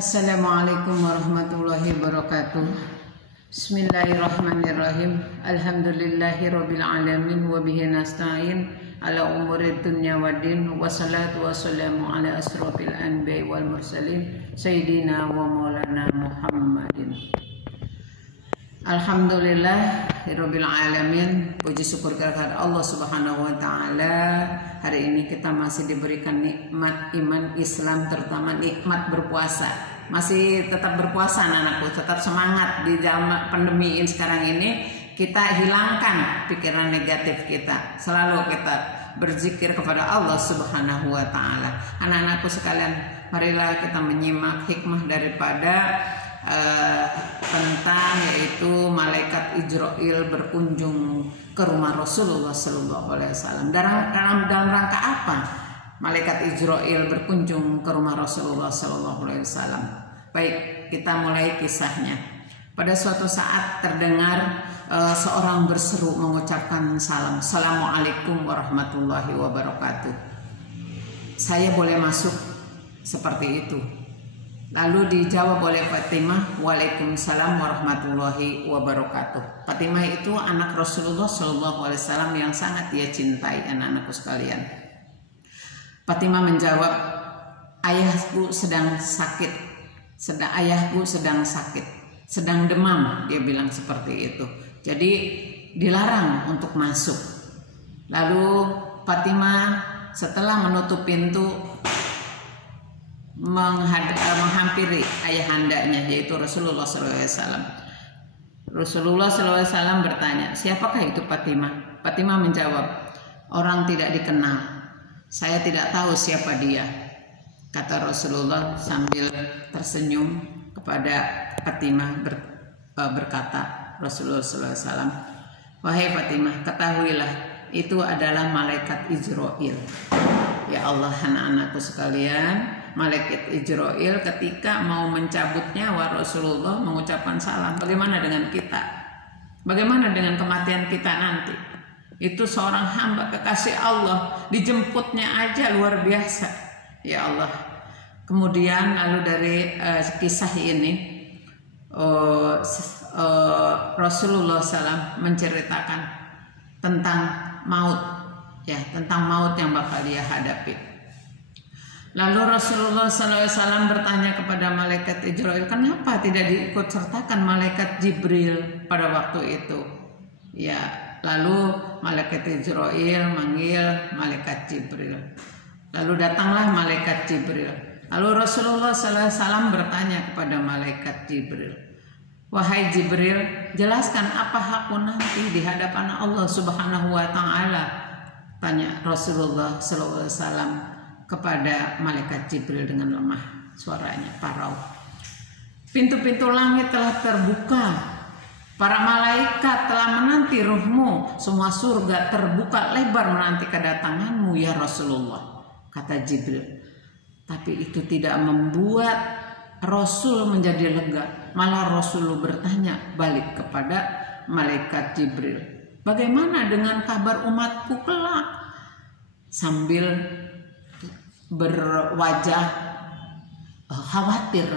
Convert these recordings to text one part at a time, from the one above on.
Assalamualaikum warahmatullahi wabarakatuh. Bismillahirrahmanirrahim. Alhamdulillahirabbil alamin wa bihi nasta'in ala umurid dunya waddin. Wassalatu wassalamu ala asrofil anbiya'i wal mursalin sayyidina wa maulana Muhammadin. Alhamdulillahirabbil alamin. Puji syukur kehadirat Allah Subhanahu wa taala. Hari ini kita masih diberikan nikmat iman Islam, terutama nikmat berpuasa. Masih tetap berpuasa anak-anakku, tetap semangat di zaman pandemi ini sekarang ini. Kita hilangkan pikiran negatif kita. Selalu kita berzikir kepada Allah Subhanahu wa taala. Anak-anakku sekalian, marilah kita menyimak hikmah daripada tentang yaitu malaikat Israil berkunjung ke rumah Rasulullah Sallallahu Alaihi Wasallam. Dalam rangka apa malaikat Israil berkunjung ke rumah Rasulullah Sallallahu Alaihi Wasallam? Baik, kita mulai kisahnya. Pada suatu saat terdengar seorang berseru mengucapkan salam, Assalamualaikum warahmatullahi wabarakatuh. Saya boleh masuk? Seperti itu. Lalu dijawab oleh Fatimah, Waalaikumsalam warahmatullahi wabarakatuh. Fatimah itu anak Rasulullah Shallallahu Alaihi Wasallam yang sangat dia cintai, anak-anakku sekalian. Fatimah menjawab, ayahku sedang sakit, sedang demam. Dia bilang seperti itu. Jadi dilarang untuk masuk. Lalu Fatimah setelah menutup pintu menghampiri ayahandanya yaitu Rasulullah SAW. Rasulullah SAW bertanya, siapakah itu Fatimah? Fatimah menjawab, orang tidak dikenal. Saya tidak tahu siapa dia. Kata Rasulullah sambil tersenyum kepada Fatimah, berkata Rasulullah SAW, wahai Fatimah, ketahuilah itu adalah malaikat Israil. Ya Allah, anak-anakku sekalian, malaikat Israil ketika mau mencabut nyawa Rasulullah mengucapkan salam. Bagaimana dengan kita? Bagaimana dengan kematian kita nanti? Itu seorang hamba kekasih Allah, dijemputnya aja luar biasa. Ya Allah. Kemudian lalu dari kisah ini Rasulullah SAW menceritakan tentang maut. Ya, tentang maut yang bakal dia hadapi. Lalu Rasulullah SAW bertanya kepada malaikat Israil, kenapa tidak diikut sertakan malaikat Jibril pada waktu itu? Ya, lalu malaikat Israil manggil malaikat Jibril. Lalu datanglah malaikat Jibril. Lalu Rasulullah SAW bertanya kepada malaikat Jibril, wahai Jibril, jelaskan apa hakku nanti di hadapan Allah Subhanahu wa taala? Tanya Rasulullah SAW kepada malaikat Jibril dengan lemah, suaranya parau. Pintu-pintu langit telah terbuka, para malaikat telah menanti ruhmu, semua surga terbuka lebar menanti kedatanganmu ya Rasulullah, kata Jibril. Tapi itu tidak membuat Rasul menjadi lega, malah Rasul bertanya balik kepada malaikat Jibril, bagaimana dengan kabar umatku kelak? Sambil berwajah khawatir,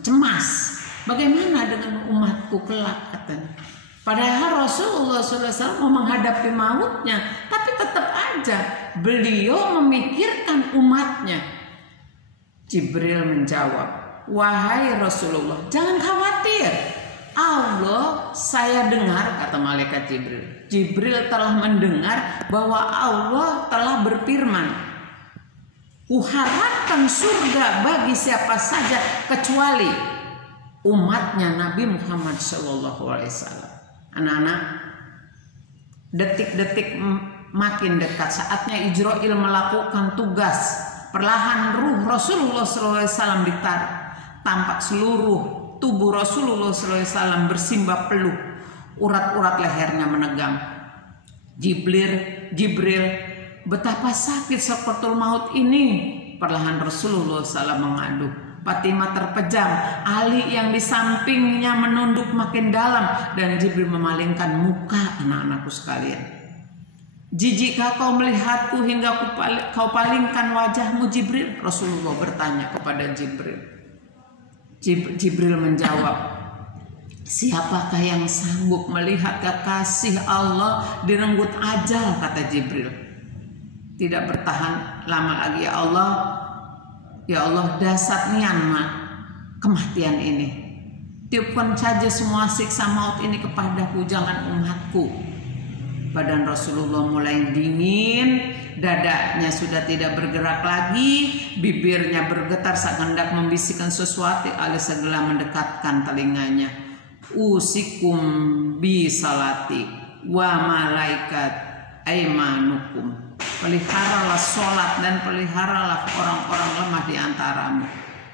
cemas. Bagaimana dengan umatku kelak, katanya. Padahal Rasulullah SAW mau menghadapi mautnya, tapi tetap aja beliau memikirkan umatnya. Jibril menjawab, wahai Rasulullah, jangan khawatir. Allah, saya dengar, kata malaikat Jibril. Jibril telah mendengar bahwa Allah telah berfirman, kuharapkan surga bagi siapa saja kecuali umatnya Nabi Muhammad SAW. Anak-anak, detik-detik makin dekat, saatnya Israil melakukan tugas. Perlahan ruh Rasulullah SAW ditarik, tampak seluruh tubuh Rasulullah SAW bersimbah peluh, urat-urat lehernya menegang. Jibril, betapa sakit sakratul maut ini. Perlahan Rasulullah SAW mengadu. Fatimah terpejam, Ali yang di sampingnya menunduk makin dalam, dan Jibril memalingkan muka. Anak-anakku sekalian, jijikkah kau melihatku hingga kau palingkan wajahmu Jibril? Rasulullah bertanya kepada Jibril. Jibril menjawab, siapakah yang sanggup melihat kekasih Allah direnggut ajal, kata Jibril. Tidak bertahan lama lagi, ya Allah dasar nianma kematian ini. Tiupkan saja semua siksa maut ini kepadaku, jangan umatku. Badan Rasulullah mulai dingin, dadanya sudah tidak bergerak lagi, bibirnya bergetar saat hendak membisikkan sesuatu, Ali segera mendekatkan telinganya. Usikum bi salati wa malaikat aimanukum. Peliharalah sholat dan peliharalah orang-orang lemah di antaramu.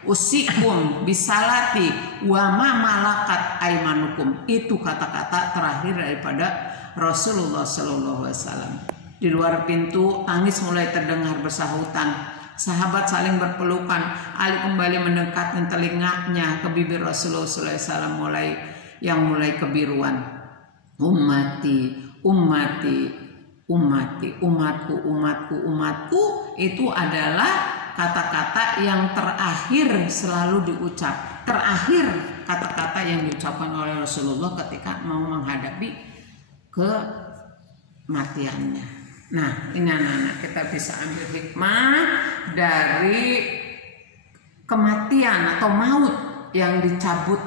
Usikum bisalati wa ma malakat aimanukum. Itu kata-kata terakhir daripada Rasulullah Sallallahu Alaihi Wasallam. Di luar pintu tangis mulai terdengar bersahutan. Sahabat saling berpelukan. Ali kembali mendekatkan telinganya ke bibir Rasulullah Sallallahu Alaihi Wasallam mulai kebiruan. Ummati, ummati, ummati, umatku, umatku, umatku. Itu adalah kata-kata yang terakhir selalu diucap. Terakhir kata-kata yang diucapkan oleh Rasulullah ketika mau menghadapi kematiannya. Nah, ini anak-anak kita bisa ambil hikmah dari kematian atau maut yang dicabut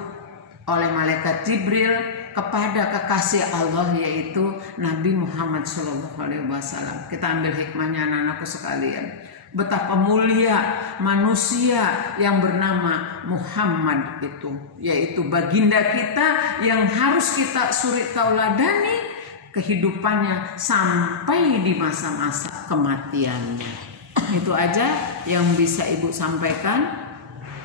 oleh malaikat Jibril kepada kekasih Allah, yaitu Nabi Muhammad SAW. Kita ambil hikmahnya anak-anakku sekalian. Betapa mulia manusia yang bernama Muhammad itu, yaitu baginda kita yang harus kita suri tauladani kehidupannya sampai di masa-masa kematiannya. Itu aja yang bisa Ibu sampaikan.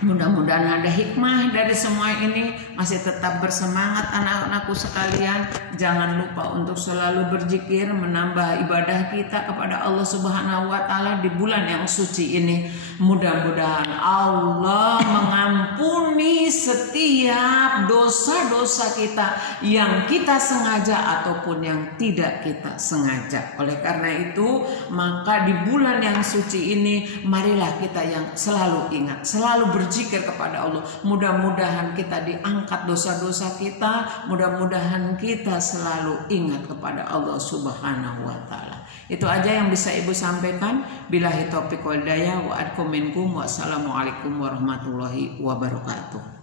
Mudah-mudahan ada hikmah dari semua ini. Masih tetap bersemangat anak-anakku sekalian. Jangan lupa untuk selalu berzikir, menambah ibadah kita kepada Allah Subhanahu wa Ta'ala di bulan yang suci ini. Mudah-mudahan Allah mengampuni setiap dosa-dosa kita yang kita sengaja ataupun yang tidak kita sengaja. Oleh karena itu, maka di bulan yang suci ini marilah kita yang selalu ingat, selalu berzikir kepada Allah. Mudah-mudahan kita diangkat dosa-dosa kita, mudah-mudahan kita selalu ingat kepada Allah Subhanahu wa Ta'ala. Itu aja yang bisa Ibu sampaikan. Billahi taufiq wal hidayah wa minkum. Wassalamualaikum warahmatullahi wabarakatuh.